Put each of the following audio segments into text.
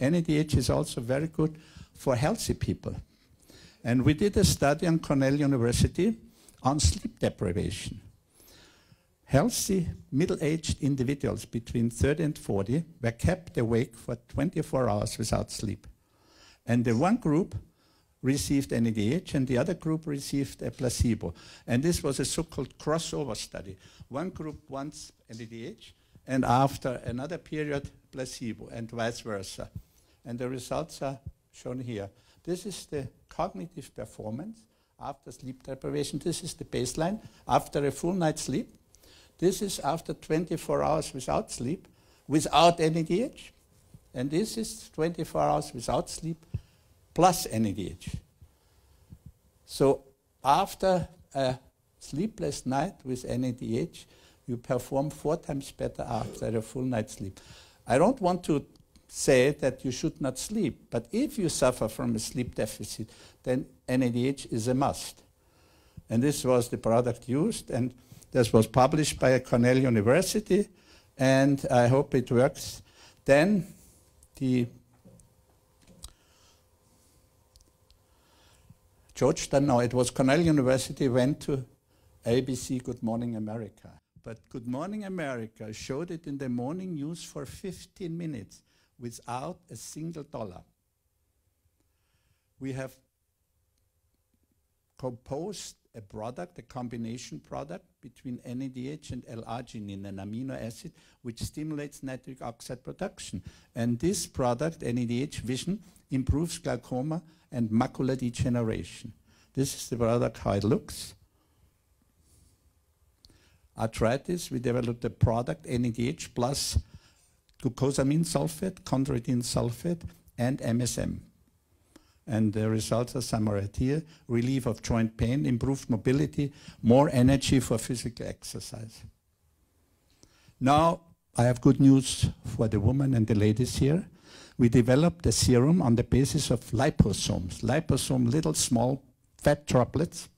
NADH is also very good for healthy people. And we did a study on Cornell University on sleep deprivation. Healthy, middle-aged individuals between 30 and 40 were kept awake for 24 hours without sleep. And the one group received NADH and the other group received a placebo. And this was a so-called crossover study. One group wants NADH and after another period placebo and vice versa. And the results are shown here. This is the cognitive performance after sleep deprivation. This is the baseline after a full night's sleep. This is after 24 hours without sleep, without NADH. And this is 24 hours without sleep plus NADH. So after a sleepless night with NADH, you perform 4 times better after a full night's sleep. I don't want to say that you should not sleep, but if you suffer from a sleep deficit, then NADH is a must. And this was the product used, and this was published by Cornell University, and I hope it works. Then Georgetown, no, it was Cornell University, went to ABC Good Morning America. But Good Morning America showed it in the morning news for 15 minutes without a single dollar. We have composed a product, a combination product between NADH and L-arginine, an amino acid, which stimulates nitric oxide production. And this product, NADH Vision, improves glaucoma and macular degeneration. This is the product, how it looks. Arthritis, we developed a product, NADH plus glucosamine sulfate, chondroitin sulfate, and MSM. And the results are summarized here. Relief of joint pain, improved mobility, more energy for physical exercise. Now, I have good news for the women and the ladies here. We developed a serum on the basis of liposomes. Liposome, little small fat droplets,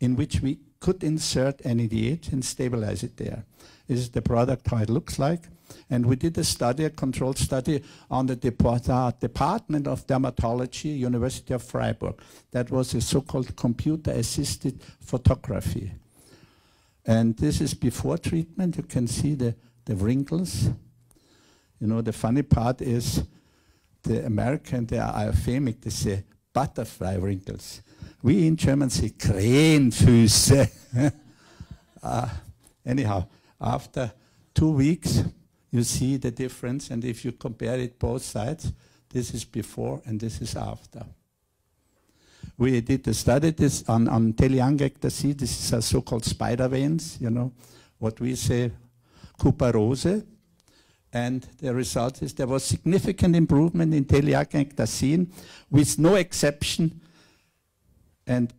in which we could insert NADH and stabilize it there. This is the product, how it looks like. And we did a study, a controlled study, on the Department of Dermatology, University of Freiburg. That was a so-called computer-assisted photography. And this is before treatment. You can see the wrinkles. You know, the funny part is the Americans, they are euphemic. They say butterfly wrinkles. We in German say Krähenfüße. Anyhow, after 2 weeks, you see the difference, and if you compare it both sides, this is before and this is after. We did a study this on telangiectasia. This is a so-called spider veins, you know, what we say Kuparose. And the result is there was significant improvement in telangiectasia with no exception and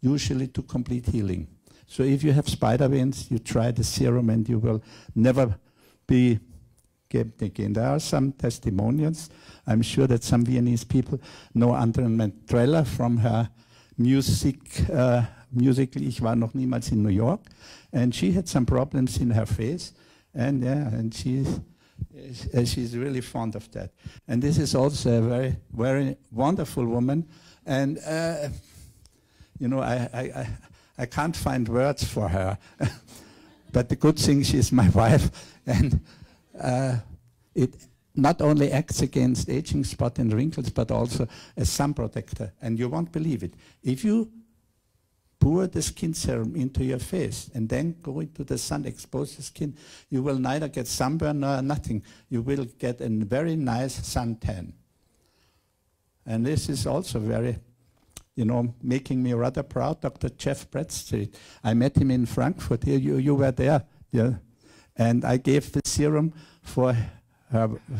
usually to complete healing. So if you have spider veins, you try the serum and you will never be kept again. There are some testimonials. I'm sure that some Viennese people know Andrea Mantrella from her musical Ich war noch niemals in New York. And she had some problems in her face. And yeah, and she's really fond of that. And this is also a very, very wonderful woman. And, you know, I can't find words for her, but the good thing, she's my wife, and it not only acts against aging spot and wrinkles, but also a sun protector. And you won't believe it. If you pour the skin serum into your face and then go into the sun, expose the skin, you will neither get sunburn nor nothing. You will get a very nice suntan. And this is also very, you know, making me rather proud, Dr. Jeff Bradstreet. I met him in Frankfurt. Here, you were there, yeah. And I gave the serum for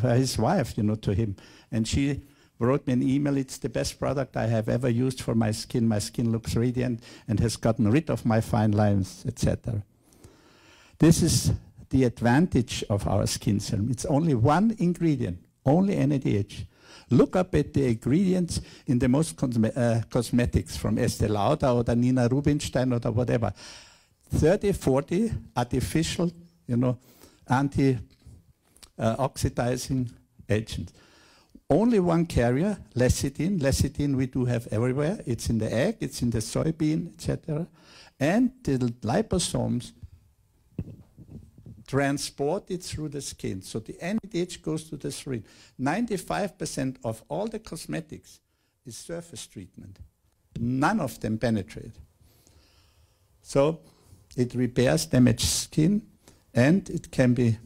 his wife, you know, to him. And she wrote me an email. It's the best product I have ever used for my skin. My skin looks radiant and has gotten rid of my fine lines, etc. This is the advantage of our skin serum. It's only one ingredient, only NADH. Look up at the ingredients in the most cosmetics from Estee Lauder or Nina Rubinstein or whatever. 30, 40 artificial, you know, anti-oxidizing agents. Only one carrier, lecithin. Lecithin we do have everywhere. It's in the egg, it's in the soybean, etc. And the liposomes transport it through the skin. So the NADH goes to the skin. 95% of all the cosmetics is surface treatment. None of them penetrate. So it repairs damaged skin, and it can be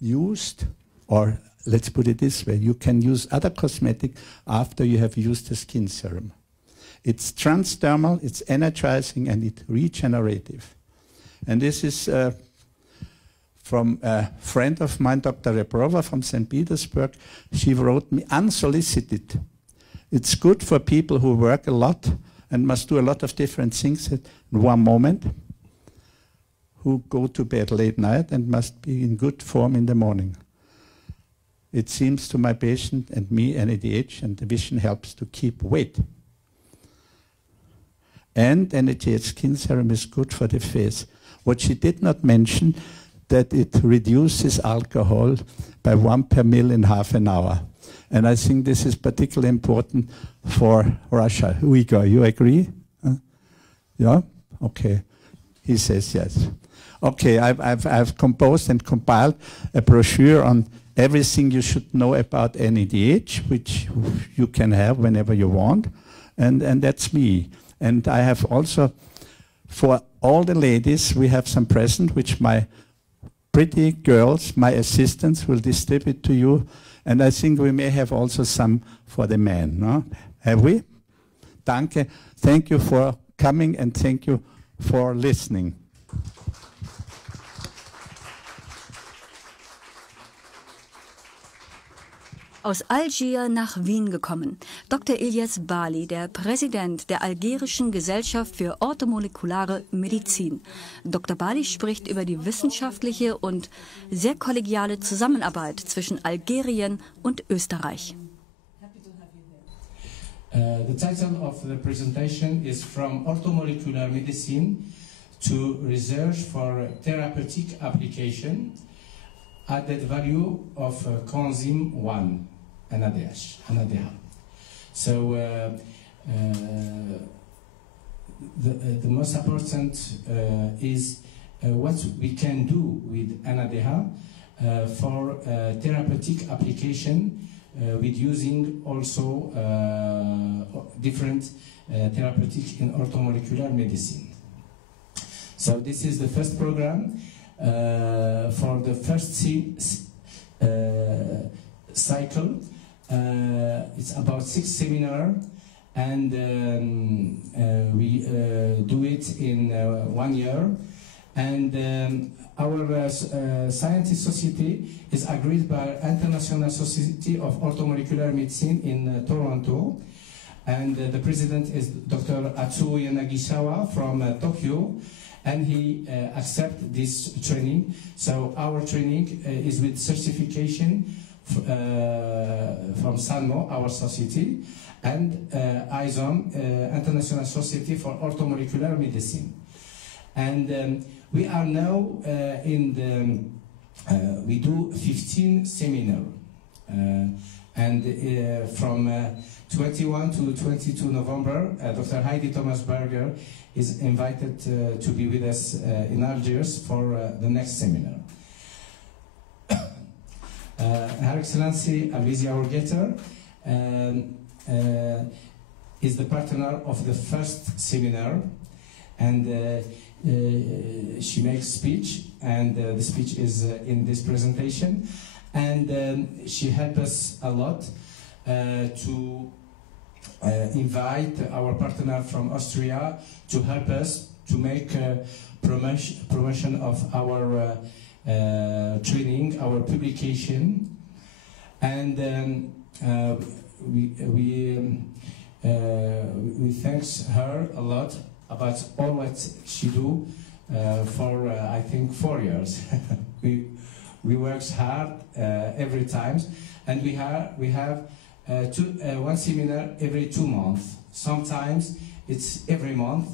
used, or let's put it this way, you can use other cosmetic after you have used the skin serum. It's transdermal, it's energizing, and it's regenerative. And this is from a friend of mine, Dr. Reprova from St. Petersburg. She wrote me unsolicited. It's good for people who work a lot and must do a lot of different things at one moment, who go to bed late night and must be in good form in the morning. It seems to my patient and me, NADH, and the vision helps to keep weight. And NADH skin serum is good for the face. What she did not mention, that it reduces alcohol by 1 per ml in half an hour. And I think this is particularly important for Russia. Uyghur, you agree? Yeah? Okay. He says yes. Okay, I've composed and compiled a brochure on everything you should know about NADH, which you can have whenever you want. And that's me. And I have also, for all the ladies, we have some present, which my pretty girls, my assistants, will distribute to you. And I think we may have also some for the men. No? Have we? Danke. Thank you for coming, and thank you for listening. Aus Algier nach Wien gekommen. Dr. Ilyes Baghli, der Präsident der Algerischen Gesellschaft für orthomolekulare Medizin. Dr. Baghli spricht über die wissenschaftliche und sehr kollegiale Zusammenarbeit zwischen Algerien und Österreich. The title of the presentation is From Orthomolecular Medicine to Research for Therapeutic Application, Added Value of Coenzyme 1. NADH. So the most important is what we can do with NADH for therapeutic application with using also different therapeutic in orthomolecular medicine. So this is the first program for the first cycle. It's about 6 seminars, and we do it in 1 year. And our scientist society is agreed by International Society of Orthomolecular Medicine in Toronto. And the president is Dr. Atsuo Yanagisawa from Tokyo. And he accepts this training. So our training is with certification from SANMO, our society, and ISOM, International Society for Orthomolecular Medicine. And we are now in the, we do 15 seminars. And from 21 to 22 November, Dr. Heidi Thomas-Berger is invited to be with us in Algiers for the next seminar. Her Excellency Aloysia Orgeter is the partner of the first seminar, and she makes speech, and the speech is in this presentation, and she helped us a lot to invite our partner from Austria to help us to make promotion of our training, our publication, and we thanks her a lot about all what she do for I think 4 years. we work hard every time, and we have one seminar every 2 months. Sometimes it's every month,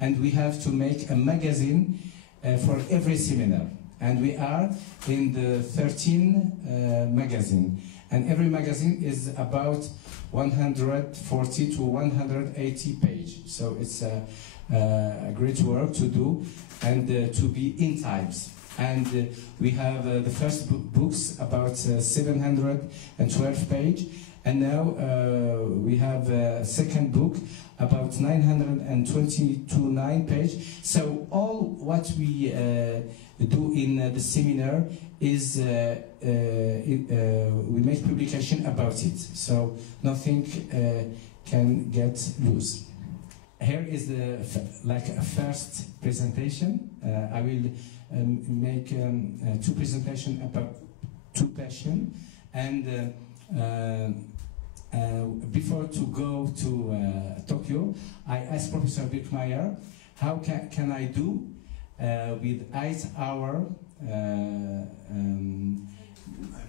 and we have to make a magazine for every seminar. and we are in the 13 magazine. And every magazine is about 140 to 180 pages. So it's a great work to do and to be in times. And we have the first books about 712 pages. And now we have a second book about 929 pages. So all what we do in the seminar is we make publication about it. So nothing can get loose. Here is the like a first presentation. I will make two presentations about two patients, and before to go to Tokyo, I asked Professor Birkmayer, how can I do with 8 hours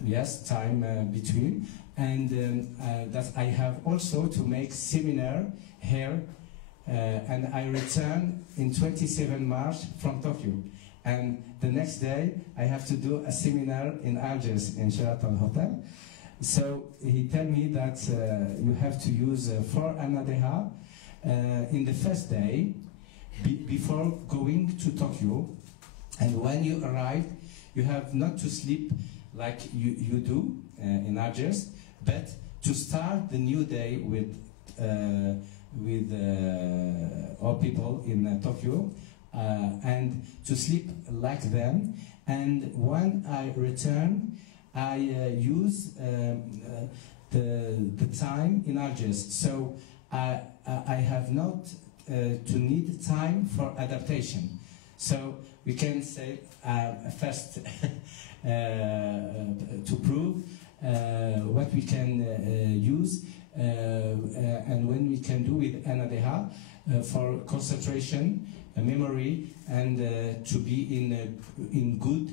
yes, time between, and that I have also to make seminar here, and I return in 27 March from Tokyo. And the next day, I have to do a seminar in Algiers, in Sheraton Hotel. So he told me that you have to use 4 NADH in the first day before going to Tokyo. And when you arrive, you have not to sleep like you do in Algiers, but to start the new day with all people in Tokyo. And to sleep like them, and when I return, I use the time in Algiers. So I have not to need time for adaptation. So we can say first to prove what we can use and when we can do with NADH for concentration, memory, and to be in good,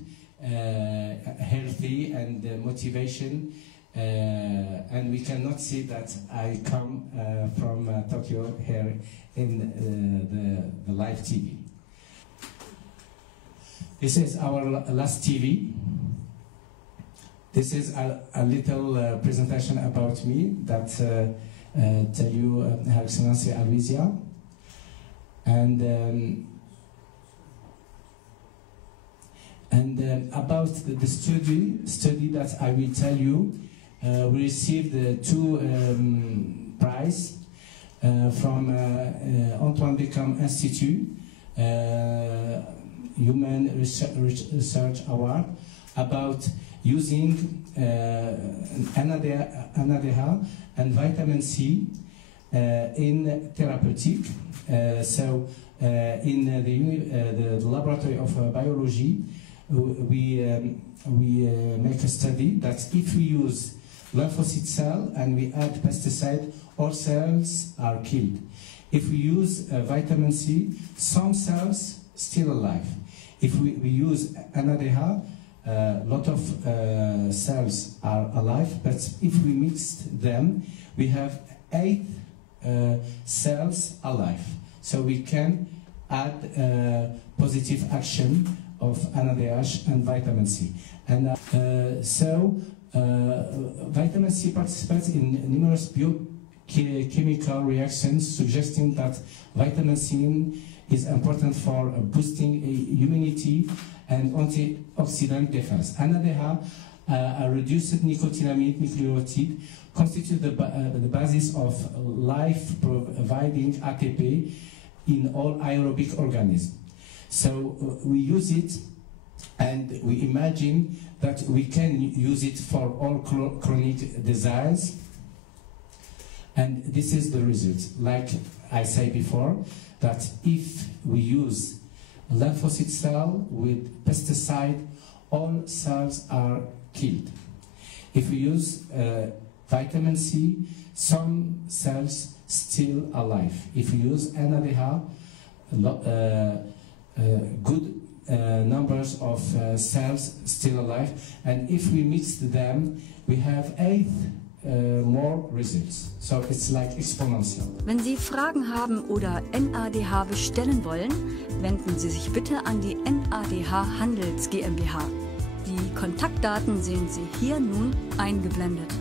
healthy, and motivation. And we cannot see that I come from Tokyo here in the live TV. This is our last TV. This is a little presentation about me that tell you Her Excellency Aloysia. And about the study that I will tell you, we received 2 prizes from Antoine Beckham Institute, Human Research Award, about using NADH and vitamin C in therapeutic. So in the laboratory of biology, we make a study that if we use lymphocyte cell and we add pesticide, all cells are killed. If we use vitamin C, some cells still alive. If we use NADH, a lot of cells are alive, but if we mix them, we have 8 cells alive. So we can add positive action of NADH and vitamin C. And vitamin C participates in numerous biochemical reactions, suggesting that vitamin C is important for boosting immunity and antioxidant defense. NADH, a reduced nicotinamide nucleotide, constitutes the basis of life-providing ATP in all aerobic organisms. So we use it, and we imagine that we can use it for all chronic disease. And this is the result. Like I said before, that if we use lymphocyte cell with pesticide, all cells are killed. If we use vitamin C, some cells still alive. If we use NADH, good numbers of cells still alive. And if we mix them, we have 8 more results. So it's like exponential. Wenn Sie Fragen haben oder NADH bestellen wollen, wenden Sie sich bitte an die NADH Handels GmbH. Die Kontaktdaten sehen Sie hier nun eingeblendet.